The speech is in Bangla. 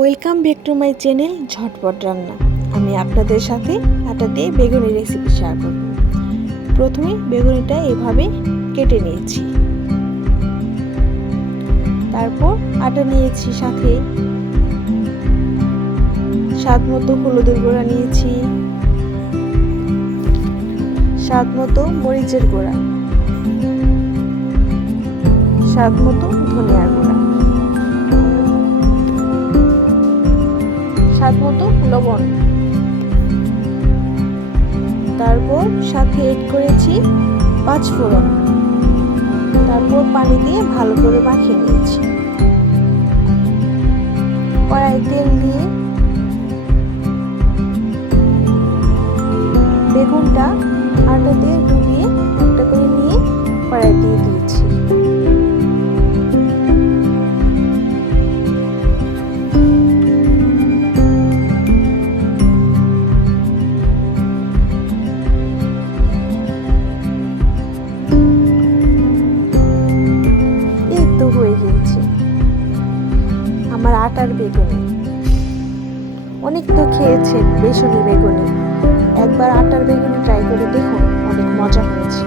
Welcome back to my channel ঝটপট রান্না। আমি আপনাদের সাথে আটা দিয়ে বেগুনি রেসিপি শেয়ার করব। প্রথমে বেগুনিটা এভাবে কেটে নিয়েছি, তারপর আটা নিয়েছি, সাথে স্বাদ মতো হলুদের গুঁড়া নিয়েছি, স্বাদ মতো মরিচের গুঁড়া, স্বাদ মতো ধনিয়ার গুঁড়া, স্বাদ মতো লবণ, তারপর সাথে এড করেছি 5 ফোড়ন, তারপর পানি দিয়ে ভালো করে মাখিয়ে নিয়েছি। কড়াই তেল দিয়ে বেগুনটা আটা দিয়ে ডুবিয়ে একটা করে নিয়ে কড়াই দিয়ে দিয়েছি। হয়ে গিয়েছে আমার আটার বেগুনি। অনেক তো খেয়েছেন বেসনি বেগুনি, একবার আটার বেগুনি ট্রাই করে দেখুন, অনেক মজা হয়েছে।